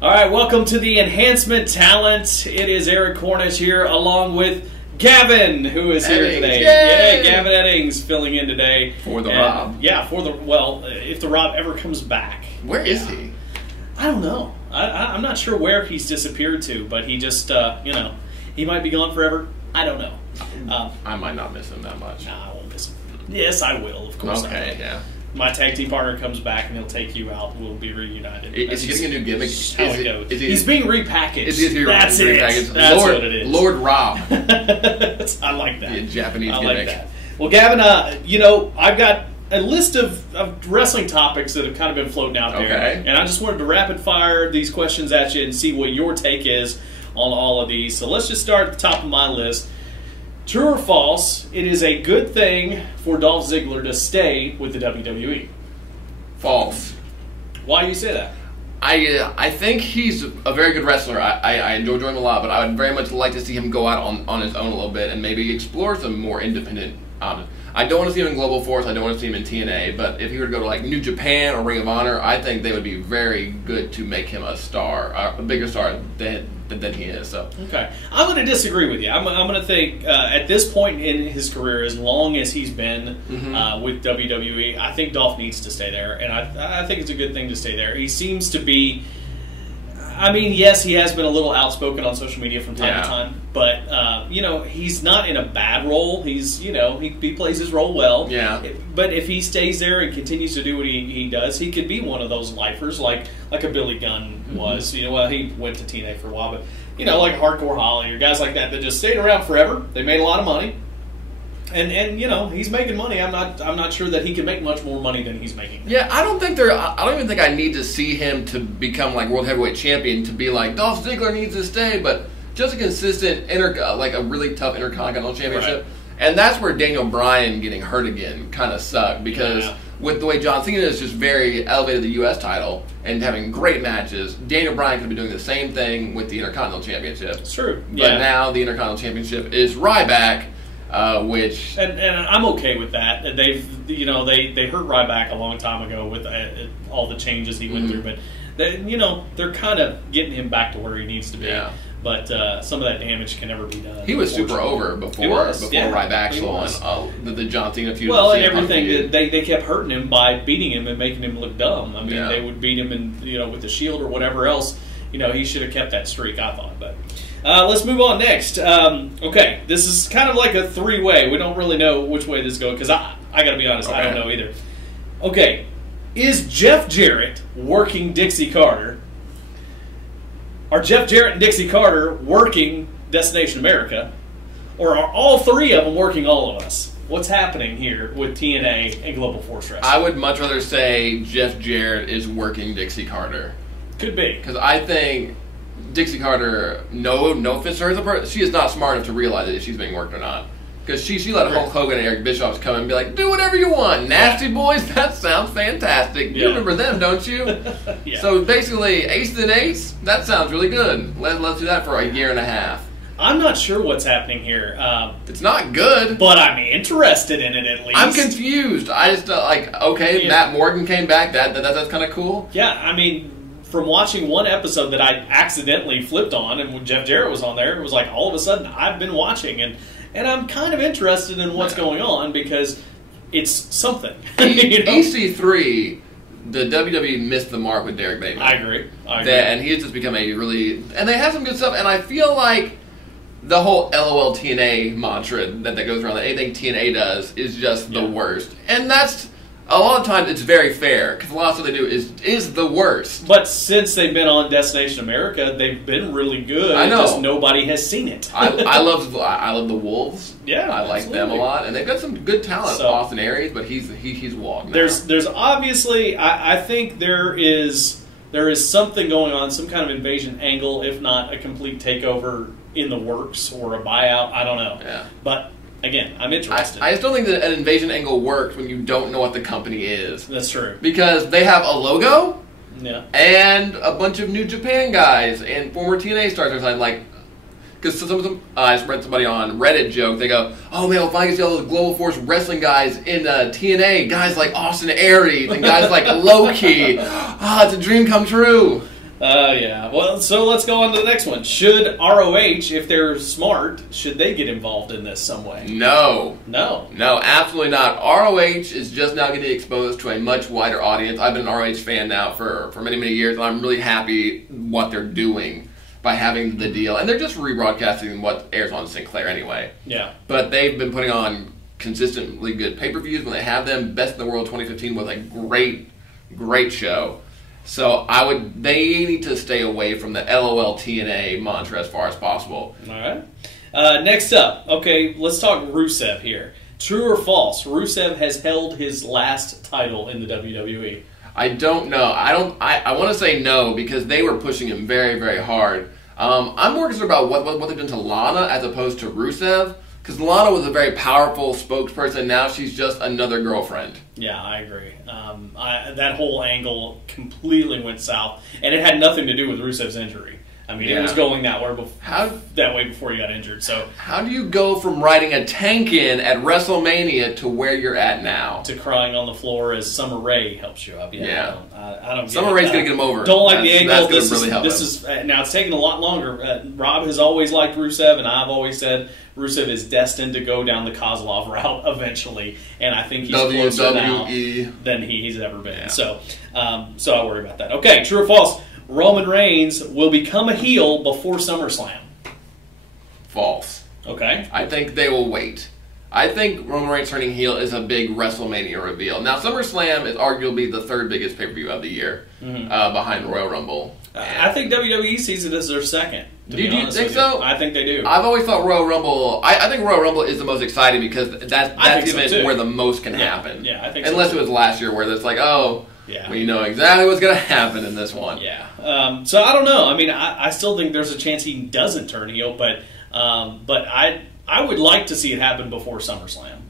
All right, welcome to the Enhancement Talent. It is Eric Cornish here along with Gavin, who is here today. Yay! Yeah, Gavin Eddings filling in today. For the Rob. Yeah, well, if the Rob ever comes back. Where is he? I don't know. I'm not sure where he's disappeared to, but he just, he might be gone forever. I don't know. I might not miss him that much. Nah, I won't miss him. Yes, I will, of course. Okay, yeah. My tag team partner comes back and he'll take you out. We'll be reunited. Is he getting a new gimmick? How it goes. He's being repackaged. That's it. That's Lord, what it is. Lord Rob. I like that. The Japanese I gimmick. like that. Well, Gavin, I've got a list of wrestling topics that have kind of been floating out there. Okay. And I just wanted to rapid fire these questions at you and see what your take is on all of these. So let's just start at the top of my list. True or false, it is a good thing for Dolph Ziggler to stay with the WWE? False. Why do you say that? I think he's a very good wrestler. I enjoy him a lot, but I would very much like to see him go out on his own a little bit and maybe explore some more independent. I don't want to see him in Global Force. I don't want to see him in TNA. But if he were to go to like New Japan or Ring of Honor, I think they would be very good to make him a star, a bigger star than he is. So okay, I'm going to disagree with you. I'm going to think at this point in his career, as long as he's been with WWE, I think Dolph needs to stay there, and I think it's a good thing to stay there. He seems to be. I mean, yes, he has been a little outspoken on social media from time to time, but he's not in a bad role. He's he plays his role well. Yeah. But if he stays there and continues to do what he does, he could be one of those lifers like a Billy Gunn was. He went to TNA for a while, but like Hardcore Holly or guys like that just stayed around forever. They made a lot of money. And he's making money. I'm not sure that he can make much more money than he's making. Yeah, I don't even think I need to see him to become like world heavyweight champion to be like Dolph Ziggler needs to stay, but just a consistent like a really tough intercontinental championship. Right. And that's where Daniel Bryan getting hurt again kind of sucked because with the way John Cena is just very elevated the U.S. title and having great matches, Daniel Bryan could be doing the same thing with the Intercontinental Championship. It's true. But now the Intercontinental Championship is Ryback. Which and I'm okay with that. They hurt Ryback a long time ago with all the changes he went through, but they're kind of getting him back to where he needs to be. Yeah. But some of that damage can never be done. He was super over before Ryback won the John Cena feud. Well, and everything they kept hurting him by beating him and making him look dumb. I mean, they would beat him and with the Shield or whatever else. He should have kept that streak, I thought, but. Let's move on next. Okay, this is kind of like a three-way. We don't really know which way this is going because I got to be honest, I don't know either. Okay, is Jeff Jarrett working Dixie Carter? Are Jeff Jarrett and Dixie Carter working Destination America? Or are all three of them working all of us? What's happening here with TNA and Global Force Wrestling? I would much rather say Jeff Jarrett is working Dixie Carter. Could be. Because I think Dixie Carter, no offense to her as a person, she is not smart enough to realize if she's being worked or not. Because she let Hulk Hogan and Eric Bischoff come and be like, do whatever you want. Nasty Boys, that sounds fantastic. You remember them, don't you? So basically, Ace and Ace, that sounds really good. Let's do that for a year and a half. I'm not sure what's happening here. It's not good. But I'm interested in it at least. I'm confused. I just, Matt Morgan came back. That's kind of cool. Yeah, I mean, from watching one episode that I accidentally flipped on, and when Jeff Jarrett was on there, it was like all of a sudden I've been watching, and I'm kind of interested in what's going on because it's something. EC3, the WWE missed the mark with Derek Bateman. I agree. And he's just become and they have some good stuff, and I feel like the whole LOL TNA mantra that goes around, that anything TNA does is just the worst. And that's, a lot of times it's very fair, because a lot of stuff they do is the worst. But since they've been on Destination America, they've been really good. I know. Just nobody has seen it. I love the Wolves. Yeah, I like them a lot, and they've got some good talent. Austin Aries, but he's walked now. There's obviously, I think there is something going on, some kind of invasion angle, if not a complete takeover in the works or a buyout. I don't know. Yeah. But again, I'm interested. I just don't think that an invasion angle works when you don't know what the company is. That's true. Because they have a logo, and a bunch of New Japan guys and former TNA stars or something like. Because some of them, I just read somebody on Reddit joke. They go, "Oh man, if I can see all those Global Force wrestling guys in TNA, guys like Austin Aries and guys like Low Key, it's a dream come true." Yeah. Well, so let's go on to the next one. Should ROH, if they're smart, should they get involved in this some way? No. No. No, absolutely not. ROH is just now getting exposed to a much wider audience. I've been an ROH fan now for many, many years, and I'm really happy what they're doing by having the deal. And they're just rebroadcasting what airs on Sinclair anyway. Yeah. But they've been putting on consistently good pay-per-views when they have them. Best in the World 2015 was a great, great show. So they need to stay away from the LOL TNA mantra as far as possible. All right. Next up, okay, let's talk Rusev here. True or false? Rusev has held his last title in the WWE. I don't know. I want to say no because they were pushing him very, very hard. I'm more concerned about what they've done to Lana as opposed to Rusev. Because Lana was a very powerful spokesperson. Now she's just another girlfriend. Yeah, I agree. That whole angle completely went south. And it had nothing to do with Rusev's injury. I mean, it was going that way before he got injured. So how do you go from riding a tank in at WrestleMania to where you're at now? To crying on the floor as Summer Rae helps you up. Yeah. I don't Summer Rae's going to get him over. Don't like the angle. That's really help him. Now, it's taken a lot longer. Rob has always liked Rusev, and I've always said Rusev is destined to go down the Kozlov route eventually, and I think he's closer now than he's ever been. Yeah. So I worry about that. Okay, true or false? Roman Reigns will become a heel before SummerSlam. False. Okay. I think they will wait. I think Roman Reigns turning heel is a big WrestleMania reveal. Now, SummerSlam is arguably the third biggest pay-per-view of the year, behind the Royal Rumble. I think WWE sees it as their second. Do you think so? I think they do. I've always thought Royal Rumble. I think Royal Rumble is the most exciting because that's the event where the most can happen. Yeah, I think unless it was last year where it's like, we know exactly what's going to happen in this one. Yeah. So I don't know. I mean, I still think there's a chance he doesn't turn heel, but I would like to see it happen before SummerSlam.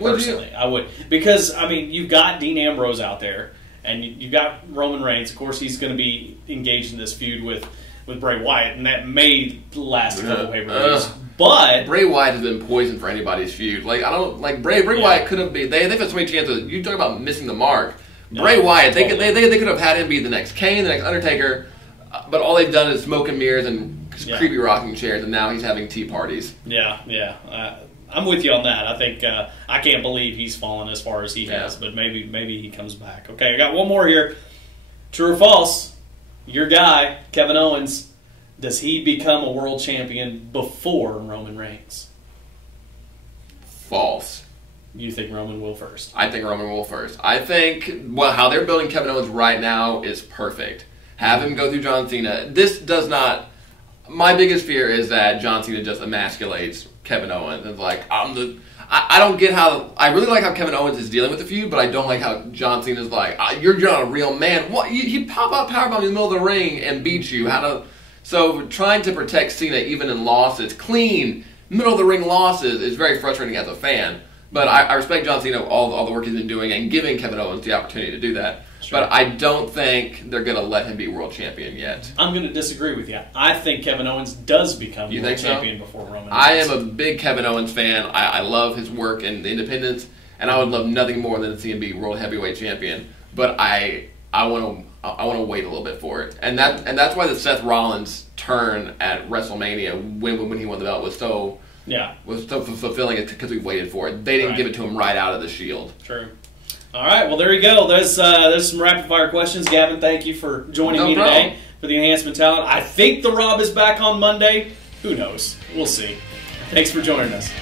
Personally, I would, because I mean, you've got Dean Ambrose out there, and you've got Roman Reigns. Of course, he's going to be engaged in this feud with Bray Wyatt, and that may last a couple pay-per-views. But Bray Wyatt has been poisoned for anybody's feud. Like Bray Wyatt could have been. They've had so many chances. You talk about missing the mark. Bray Wyatt, they could have had him be the next Kane, the next Undertaker, but all they've done is smoke and mirrors and creepy rocking chairs, and now he's having tea parties. Yeah. I'm with you on that. I think I can't believe he's fallen as far as he has, but maybe he comes back. Okay, I got one more here. True or false? Your guy, Kevin Owens, does he become a world champion before Roman Reigns? False. You think Roman will first? I think Roman will first. I think, how they're building Kevin Owens right now is perfect. Have him go through John Cena. This does not... My biggest fear is that John Cena just emasculates Kevin Owens. It's like, I don't get how... I really like how Kevin Owens is dealing with the feud, but I don't like how John Cena's like, you're not a real man. What? He pop out powerbomb in the middle of the ring and beat you. So trying to protect Cena even in losses, clean, middle of the ring losses, is very frustrating as a fan. But I respect John Cena, all the work he's been doing, and giving Kevin Owens the opportunity to do that. Sure. But I don't think they're going to let him be world champion yet. I'm going to disagree with you. I think Kevin Owens does become world champion before Roman Reigns. I am a big Kevin Owens fan. I love his work in the independents, and I would love nothing more than to see him be world heavyweight champion. But I want to wait a little bit for it, and that's why the Seth Rollins turn at WrestleMania when he won the belt was so fulfilling, because we waited for it. They didn't give it to him right out of the Shield. True. All right, well, there you go. There's some rapid-fire questions. Gavin, thank you for joining me today for the Enhancement Talent. I think the Rob is back on Monday. Who knows? We'll see. Thanks for joining us.